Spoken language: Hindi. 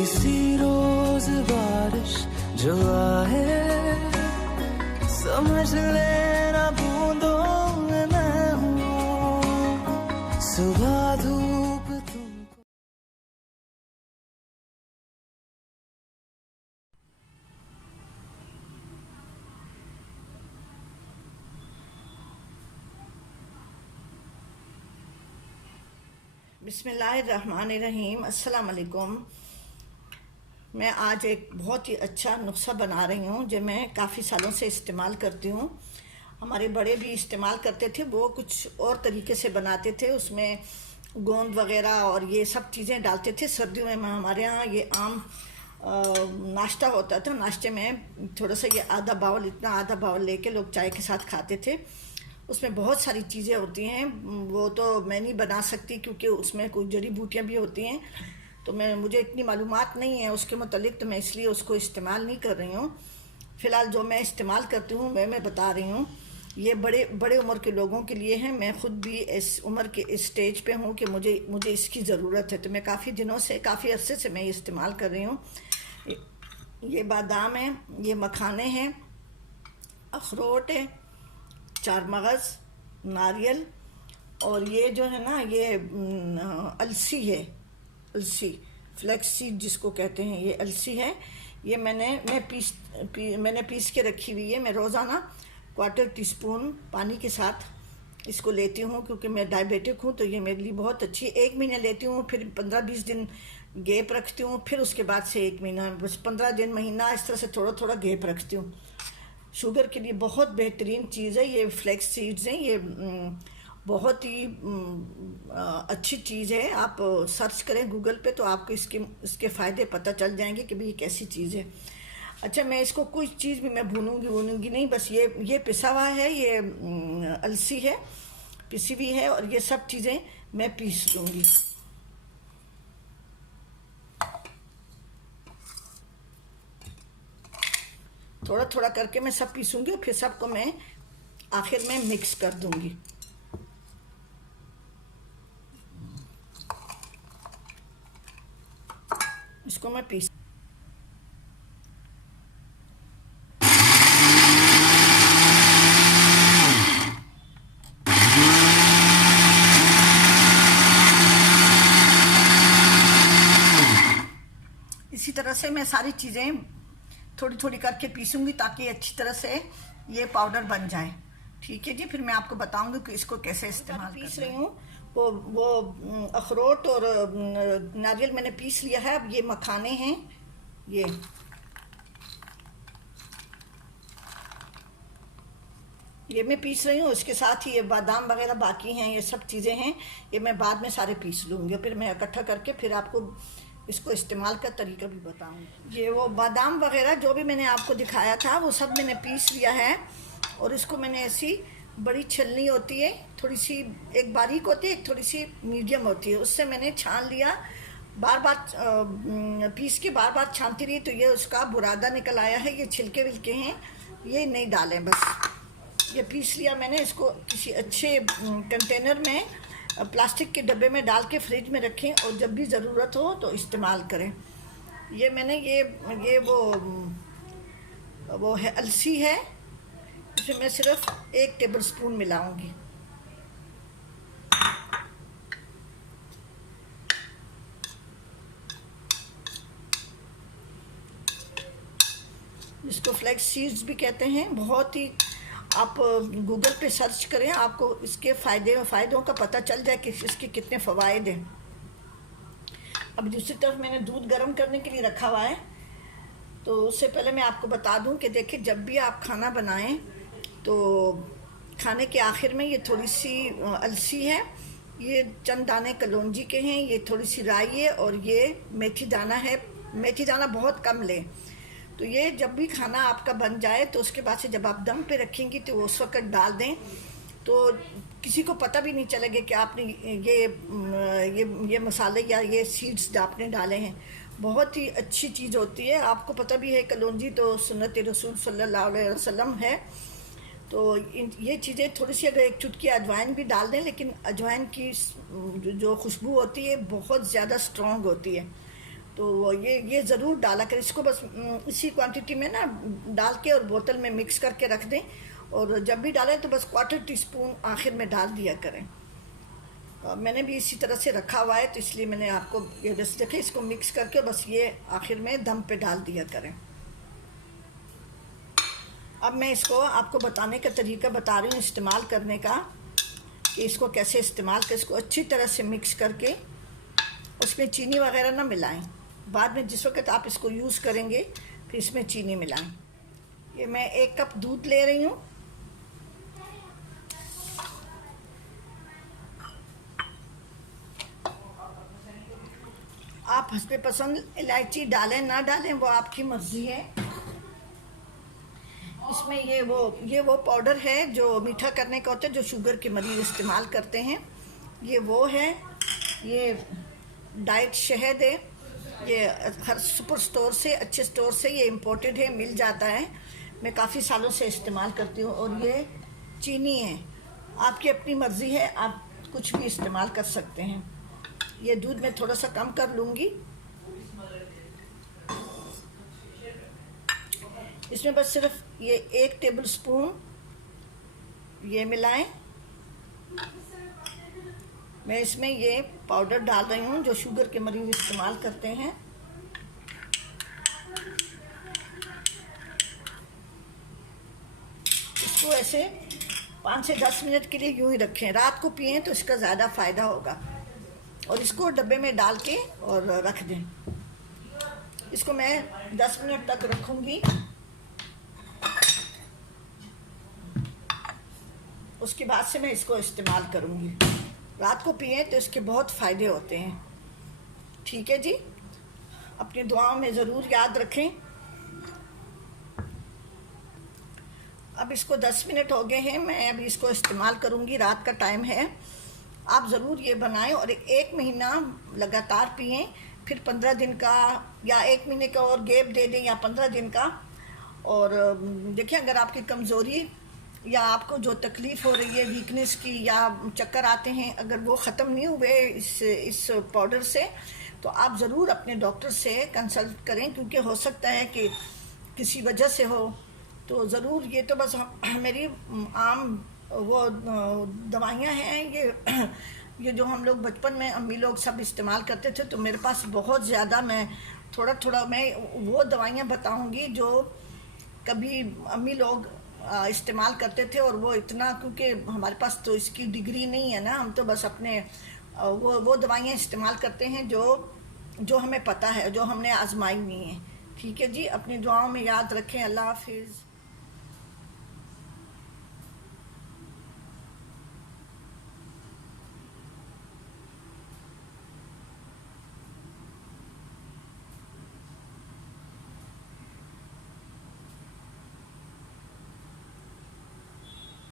किसी रोज बारिश जो आए, समझ लेना बूंदों में मैं हूँ, सुबह धूप तुमको। बिस्मिल्लाहिर्रहमानिर्रहीम। अस्सलाम वालेकुम। मैं आज एक बहुत ही अच्छा नुस्खा बना रही हूँ जो मैं काफ़ी सालों से इस्तेमाल करती हूँ। हमारे बड़े भी इस्तेमाल करते थे, वो कुछ और तरीके से बनाते थे, उसमें गोंद वगैरह और ये सब चीज़ें डालते थे। सर्दियों में हमारे यहाँ ये आम नाश्ता होता था। नाश्ते में थोड़ा सा ये आधा बाउल लेके लोग चाय के साथ खाते थे। उसमें बहुत सारी चीज़ें होती हैं, वो तो मैं नहीं बना सकती क्योंकि उसमें कोई जड़ी बूटियाँ भी होती हैं, तो मुझे इतनी मालूमात नहीं है उसके मुतालिक, तो मैं इसलिए उसको इस्तेमाल नहीं कर रही हूँ। फ़िलहाल जो मैं इस्तेमाल करती हूँ मैं बता रही हूँ। ये बड़े उम्र के लोगों के लिए है। मैं ख़ुद भी इस उम्र के इस स्टेज पे हूँ कि मुझे इसकी ज़रूरत है, तो मैं काफ़ी दिनों से, काफ़ी अरसे से मैं इस्तेमाल कर रही हूँ। ये बादाम है, ये मखाने हैं, अखरोट है, चार मगज़, नारियल, और ये जो है ना ये अलसी है, अलसी फ्लैक्स सीड जिसको कहते हैं, ये अलसी है। ये मैंने पीस के रखी हुई है। मैं रोज़ाना 1/4 टीस्पून पानी के साथ इसको लेती हूँ क्योंकि मैं डायबिटिक हूँ, तो ये मेरे लिए बहुत अच्छी है। 1 महीने लेती हूँ, फिर 15-20 दिन गैप रखती हूँ, फिर उसके बाद से 1 महीना, बस 15 दिन, महीना, इस तरह से थोड़ा थोड़ा गैप रखती हूँ। शुगर के लिए बहुत बेहतरीन चीज़ है ये फ्लैक्स सीड्स हैं। ये बहुत ही अच्छी चीज़ है। आप सर्च करें गूगल पे तो आपको इसके फ़ायदे पता चल जाएंगे कि भाई ये कैसी चीज़ है। अच्छा, मैं इसको कोई चीज़ भी मैं भूनूंगी नहीं, बस ये पिसा हुआ है, ये अलसी है, पिसी हुई है, और ये सब चीज़ें मैं पीस लूँगी। थोड़ा थोड़ा करके मैं सब पीसूँगी और फिर सबको मैं आखिर में मिक्स कर दूँगी। इसको मैं पीस इसी तरह से मैं सारी चीज़ें थोड़ी थोड़ी करके पीसूँगी ताकि अच्छी तरह से ये पाउडर बन जाए। ठीक है जी, फिर मैं आपको बताऊँगी कि इसको कैसे इस्तेमाल पीस रही हूँ। वो अखरोट और नारियल मैंने पीस लिया है। अब ये मखाने हैं, ये मैं पीस रही हूँ। इसके साथ ही ये बादाम वगैरह बाकी हैं, ये सब चीज़ें हैं, ये मैं बाद में सारे पीस लूँगी, फिर मैं इकट्ठा करके फिर आपको इसको इस्तेमाल का तरीका भी बताऊँगी। ये वो बादाम वगैरह जो भी मैंने आपको दिखाया था वो सब मैंने पीस लिया है, और इसको मैंने ऐसी बड़ी छलनी होती है, थोड़ी सी एक बारीक होती है, एक थोड़ी सी मीडियम होती है, उससे मैंने छान लिया। बार बार पीस के बार बार छानती रही तो ये उसका बुरादा निकल आया है। ये छिलके विलके हैं, ये नहीं डालें, बस ये पीस लिया मैंने। इसको किसी अच्छे कंटेनर में, प्लास्टिक के डब्बे में डाल के फ्रिज में रखें और जब भी ज़रूरत हो तो इस्तेमाल करें। ये मैंने ये वो है अलसी है, इसे मैं सिर्फ 1 टेबलस्पून मिलाऊंगी। इसको फ्लैक्स सीड्स भी कहते हैं। बहुत ही, आप गूगल पे सर्च करें, आपको इसके फ़ायदों का पता चल जाए कि इसके कितने फ़वाइद हैं। अब दूसरी तरफ मैंने दूध गर्म करने के लिए रखा हुआ है, तो उससे पहले मैं आपको बता दूं कि देखिए, जब भी आप खाना बनाएं तो खाने के आखिर में ये थोड़ी सी अलसी है, ये चंद दाने कलौंजी के हैं, ये थोड़ी सी राई है, और ये मेथी दाना है। मेथी दाना बहुत कम लें। तो ये जब भी खाना आपका बन जाए तो उसके बाद से जब आप दम पे रखेंगी तो उस वक्त डाल दें, तो किसी को पता भी नहीं चलेगा कि आपने ये मसाले या ये सीड्स आपने डाले हैं। बहुत ही अच्छी चीज़ होती है। आपको पता भी है कलौंजी तो सुन्नत रसूल सल्लल्लाहु अलैहि वसल्लम है। तो ये चीज़ें थोड़ी सी, अगर एक चुटकी अजवाइन भी डाल दें, लेकिन अजवाइन की जो खुशबू होती है बहुत ज़्यादा स्ट्रॉन्ग होती है, तो ये ज़रूर डाला करें इसको। बस इसी क्वांटिटी में ना डाल के और बोतल में मिक्स करके रख दें, और जब भी डालें तो बस 1/4 टीस्पून आखिर में डाल दिया करें। मैंने भी इसी तरह से रखा हुआ है, तो इसलिए मैंने आपको ये बस देखें, इसको मिक्स करके बस ये आखिर में दम पे डाल दिया करें। अब मैं इसको आपको बताने का तरीका बता रही हूँ इस्तेमाल करने का, कि इसको कैसे इस्तेमाल कर। इसको अच्छी तरह से मिक्स करके उसमें चीनी वगैरह ना मिलाएं। बाद में जिस वक्त आप इसको यूज़ करेंगे फिर इसमें चीनी मिलाएं। ये मैं 1 कप दूध ले रही हूँ। आप हस्बे पसंद इलायची डालें ना डालें वो आपकी मर्ज़ी है। इसमें ये वो पाउडर है जो मीठा करने का होता है, जो शुगर के मरीज़ इस्तेमाल करते हैं। ये वो है, ये डाइट शहद है। ये हर सुपर स्टोर से, अच्छे स्टोर से ये इम्पोर्टेड है, मिल जाता है। मैं काफ़ी सालों से इस्तेमाल करती हूँ। और ये चीनी है, आपकी अपनी मर्ज़ी है, आप कुछ भी इस्तेमाल कर सकते हैं। ये दूध मैं थोड़ा सा कम कर लूँगी। इसमें बस सिर्फ ये 1 टेबल स्पून ये मिलाएं। मैं इसमें ये पाउडर डाल रही हूँ जो शुगर के मरीज़ इस्तेमाल करते हैं। इसको ऐसे 5 से 10 मिनट के लिए यूँ ही रखें। रात को पिएं तो इसका ज़्यादा फ़ायदा होगा। और इसको डब्बे में डाल के और रख दें। इसको मैं 10 मिनट तक रखूँगी। उसके बाद से मैं इसको इस्तेमाल करूँगी। रात को पिएं तो इसके बहुत फ़ायदे होते हैं। ठीक है जी, अपनी दुआओं में ज़रूर याद रखें। अब इसको 10 मिनट हो गए हैं, मैं अभी इसको इस्तेमाल करूँगी। रात का टाइम है, आप ज़रूर ये बनाएं और 1 महीना लगातार पिएं। फिर 15 दिन का या 1 महीने का और गैप दे दें, या 15 दिन का। और देखिए, अगर आपकी कमज़ोरी या आपको जो तकलीफ़ हो रही है वीकनेस की, या चक्कर आते हैं, अगर वो ख़त्म नहीं हुए इस पाउडर से, तो आप ज़रूर अपने डॉक्टर से कंसल्ट करें, क्योंकि हो सकता है कि किसी वजह से हो। तो ज़रूर, ये तो बस मेरी आम वो दवाइयाँ हैं। ये जो हम लोग बचपन में अम्मी लोग सब इस्तेमाल करते थे, तो मेरे पास बहुत ज़्यादा, मैं थोड़ा मैं वो दवाइयाँ बताऊँगी जो कभी अम्मी लोग इस्तेमाल करते थे। और वो इतना, क्योंकि हमारे पास तो इसकी डिग्री नहीं है ना, हम तो बस अपने वो दवाइयाँ इस्तेमाल करते हैं जो हमें पता है, जो हमने आजमाई नहीं है। ठीक है जी, अपनी दुआओं में याद रखें। अल्लाह हाफिज़।